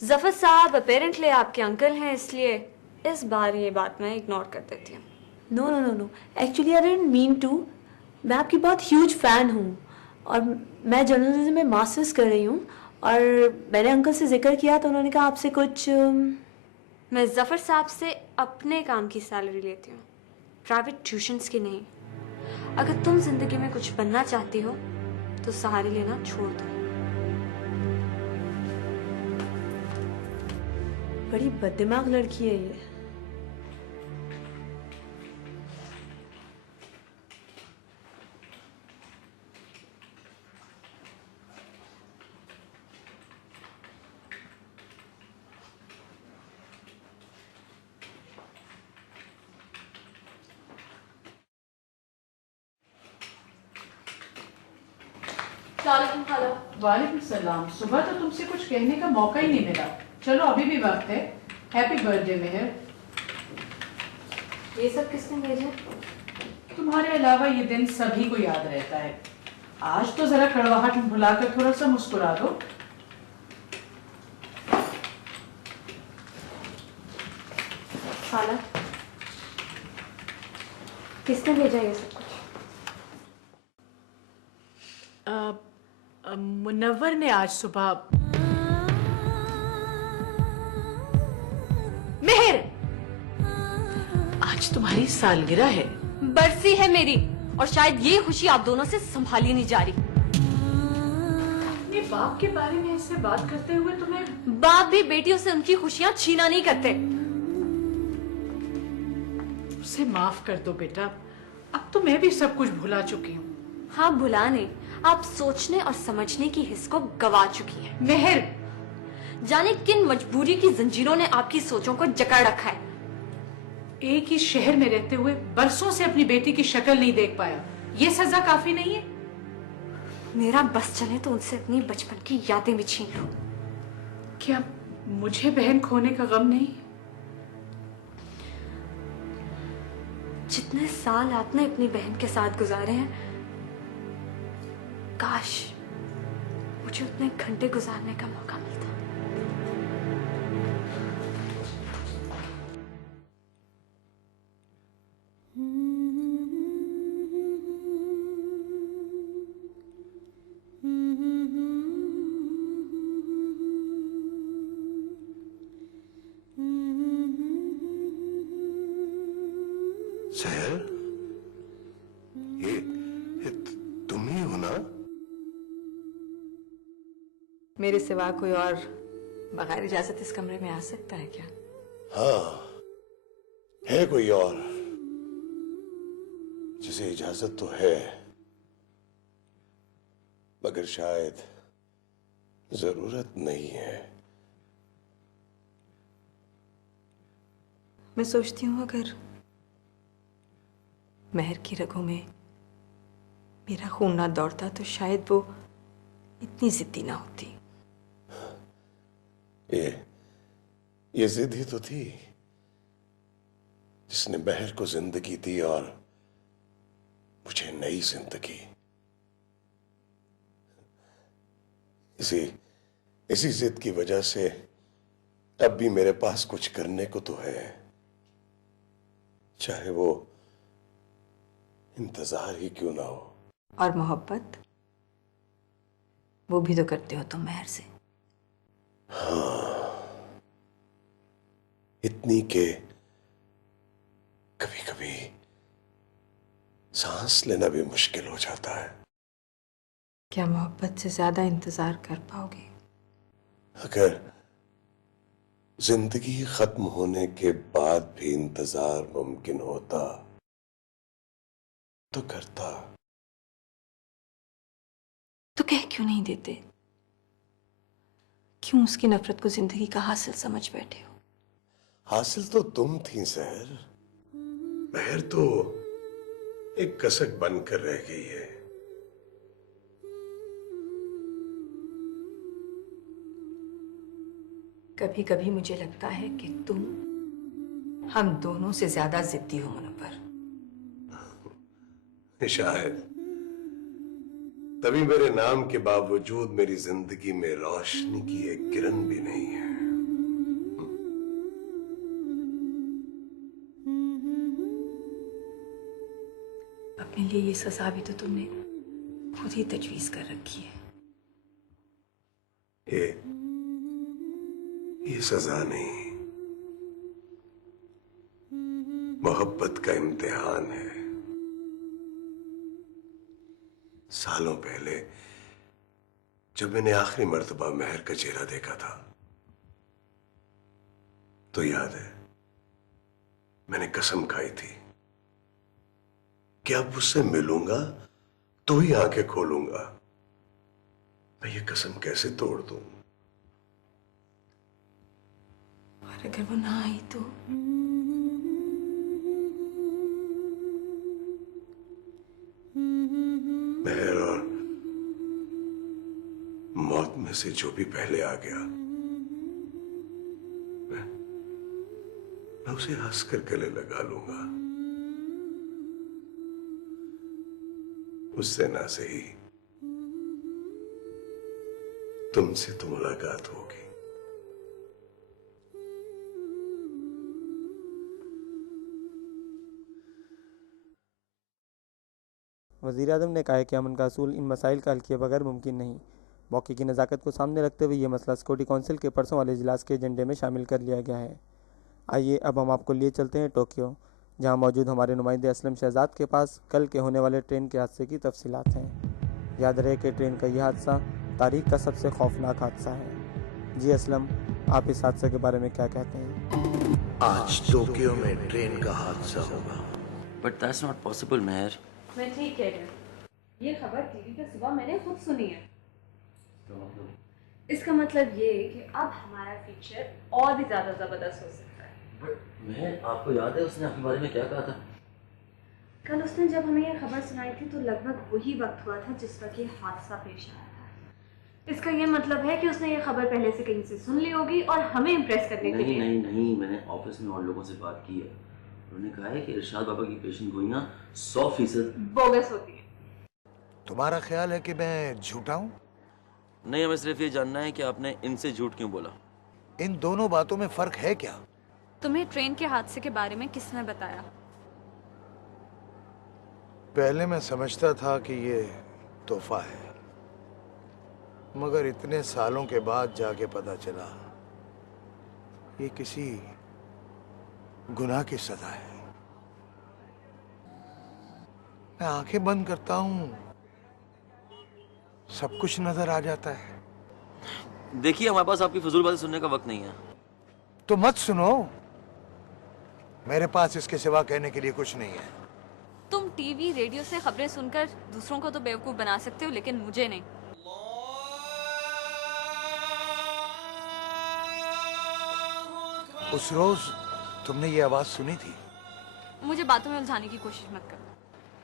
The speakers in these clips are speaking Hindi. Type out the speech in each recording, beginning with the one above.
जफर साहब अपेरेंटली आपके अंकल हैं, इसलिए इस बार ये बात मैं इग्नोर कर देती हूँ। No no no no, actually I didn't mean to. मैं आपकी बहुत ह्यूज फ़ैन हूँ और मैं जर्नलिज्म में मास्टर्स कर रही हूँ और मैंने अंकल से जिक्र किया तो उन्होंने कहा आपसे कुछ मैं जफर साहब से अपने काम की सैलरी लेती हूँ, प्राइवेट ट्यूशन्स की नहीं। अगर तुम जिंदगी में कुछ बनना चाहती हो तो सहारे लेना छोड़ दो। बड़ी बददिमाग लड़की है ये। वालेकुम सलाम। सुबह तो तुमसे कुछ कहने का मौका ही नहीं मिला। चलो अभी भी वक्त है। हैप्पी बर्थडे मेहर। ये सब किसने भेजा? तुम्हारे अलावा ये दिन सभी को याद रहता है। आज तो जरा कड़वाहट भुलाकर थोड़ा सा मुस्कुरा दो। खाला, किसने भेजा ये सब कुछ? मुनव्वर ने आज सुबह। मेहर, आज तुम्हारी सालगिरह है। बरसी है मेरी, और शायद ये खुशी आप दोनों से संभाली नहीं जा रही। अपने बाप के बारे में ऐसे बात करते हुए तुम्हें। बाप भी बेटियों से उनकी खुशियां छीना नहीं करते। उसे माफ कर दो बेटा, अब तो मैं भी सब कुछ भुला चुकी हूँ। हाँ, भुला नहीं, आप सोचने और समझने की हिस्स को गवा चुकी हैं। मेहर, जाने किन मजबूरी की जंजीरों ने आपकी सोचों को जकड़ रखा है। एक ही शहर में रहते हुए बरसों से अपनी बेटी की शक्ल नहीं देख पाया, ये सजा काफी नहीं है? मेरा बस चले तो उनसे अपनी बचपन की यादें भी छीन लो। क्या मुझे बहन खोने का गम नहीं? जितने साल आपने अपनी बहन के साथ गुजारे हैं, काश मुझे उतने घंटे गुजारने का मौका मिलता। सहर, ये तुम ही हो ना? मेरे सिवा कोई और बगैर इजाजत इस कमरे में आ सकता है क्या? हाँ, है कोई और जिसे इजाजत तो है, मगर शायद जरूरत नहीं है। मैं सोचती हूँ अगर महर की रगों में मेरा खून ना दौड़ता तो शायद वो इतनी जिद्दी ना होती। ये जिद ही तो थी जिसने महर को जिंदगी दी और मुझे नई जिंदगी। इसी जिद की वजह से अब भी मेरे पास कुछ करने को तो है, चाहे वो इंतजार ही क्यों ना हो। और मोहब्बत, वो भी तो करते हो तुम महर से। हाँ, इतनी के कभी कभी सांस लेना भी मुश्किल हो जाता है। क्या मोहब्बत से ज्यादा इंतजार कर पाओगे? अगर जिंदगी खत्म होने के बाद भी इंतजार मुमकिन होता तो करता। तो कह क्यों नहीं देते? क्यों उसकी नफरत को जिंदगी का हासिल समझ बैठे हो? हासिल तो तुम थी सहर, महर तो एक कसक बनकर रह गई है। कभी कभी मुझे लगता है कि तुम हम दोनों से ज्यादा जिद्दी हो मुनव्वर। शायद तभी मेरे नाम के बावजूद मेरी जिंदगी में रोशनी की एक किरण भी नहीं है। लिए ये सजा भी तो तुमने खुद ही तजवीज कर रखी है। ये सजा नहीं, मोहब्बत का इम्तिहान है। सालों पहले जब मैंने आखिरी मर्तबा महर का चेहरा देखा था तो याद है मैंने कसम खाई थी कि अब उससे मिलूंगा तो ही आंखें खोलूंगा। मैं ये कसम कैसे तोड़ दूं? और अगर वो ना आई तो? महर और मौत में से जो भी पहले आ गया, मैं उसे हंस कर गले लगा लूंगा। उससे ना सही तुमसे तो मुलाकात होगी। वज़ीर-ए-आज़म ने कहा है कि अमन का असूल इन मसाइल का हल किए बगैर मुमकिन नहीं। मौके की नज़ाकत को सामने रखते हुए ये मसला सिक्योरिटी काउंसिल के परसों वाले इजलास के एजेंडे में शामिल कर लिया गया है। आइए अब हम आपको लिए चलते हैं टोक्यो, जहां मौजूद हमारे नुमाइंदे असलम शहजाद के पास कल के होने वाले ट्रेन के हादसे की तफसीलात हैं। याद रहे कि ट्रेन का यह हादसा तारीख का सबसे खौफनाक हादसा है। जी असलम, आप इस हादसे के बारे में क्या कहते हैं? आज टोक्यो में ट्रेन का हादसा होगा। बट दैट्स नॉट पॉसिबल महर। मैं ठीक कह रही हूँ। ये खबर टीवी पे सुबह मैंने खुद सुनी है। इसका मतलब ये कि अब हमारा फीचर और भी ज्यादा जबरदस्त हो सकता है। बट महर, आपको याद है उसने आपके बारे में क्या कहा था? कल उसने जब हमें ये खबर सुनाई थी तो लगभग वही वक्त हुआ था जिस वक्त ये हादसा पेश आया था। इसका ये मतलब है कि उसने ये खबर पहले से कहीं से सुन ली होगी और हमें इम्प्रेस करने के लिए। नहीं, मैंने ऑफिस में और लोगों से बात की है। उन्होंने कहा है कि इरशाद बाबा की पेशन गोइयां 100% बोगस होती है। तुम्हारा ख्याल है कि मैं झूठा हूँ? नहीं, हमें सिर्फ ये जानना है कि आपने इनसे झूठ क्यों बोला। इन दोनों बातों में फर्क है क्या? तुम्हें ट्रेन के हादसे के बारे में किसने बताया? पहले मैं समझता था कि ये तोहफा है, मगर इतने सालों के बाद जाके पता चला ये किसी गुनाह की सजा है। मैं आंखें बंद करता हूं, सब कुछ नजर आ जाता है। देखिए, हमारे पास आपकी फजूल बातें सुनने का वक्त नहीं है। तो मत सुनो, मेरे पास इसके सिवा कहने के लिए कुछ नहीं है। तुम टीवी रेडियो से खबरें सुनकर दूसरों को तो बेवकूफ बना सकते हो, लेकिन मुझे नहीं। उस रोज तुमने ये आवाज सुनी थी? मुझे बातों में उलझाने की कोशिश मत करो।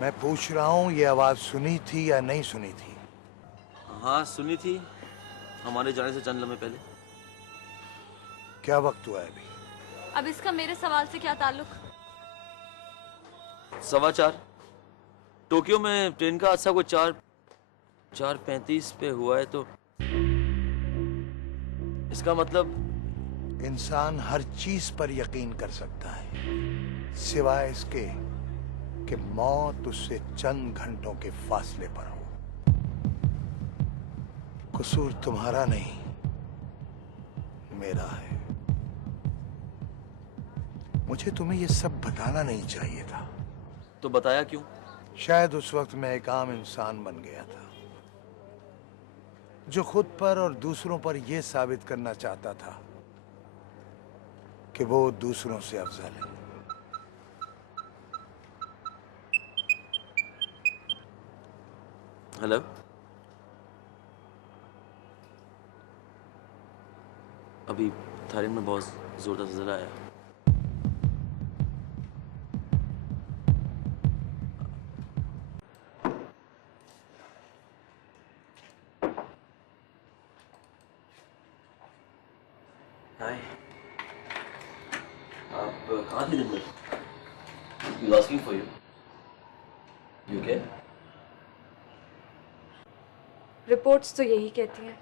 मैं पूछ रहा हूँ, ये आवाज सुनी थी या नहीं सुनी थी? हाँ, सुनी थी, हमारे जाने से चंद लम्हे पहले। क्या वक्त हुआ है अभी? अब इसका मेरे सवाल से क्या ताल्लुक? 4:15 टोक्यो में ट्रेन का हादसा को 4:35 पे हुआ है, तो इसका मतलब इंसान हर चीज पर यकीन कर सकता है सिवाय इसके कि मौत उससे चंद घंटों के फासले पर हो। कसूर तुम्हारा नहीं, मेरा है। मुझे तुम्हें यह सब बताना नहीं चाहिए था। तो बताया क्यों? शायद उस वक्त मैं एक आम इंसान बन गया था जो खुद पर और दूसरों पर यह साबित करना चाहता था कि वो दूसरों से अफजल है। हेलो, अभी थाईलैंड में बहुत जोरदार ज़लज़ला आया। हाय, आप कहाँ थे दिन भर? He was asking for you. You okay? Reports तो यही कहती हैं।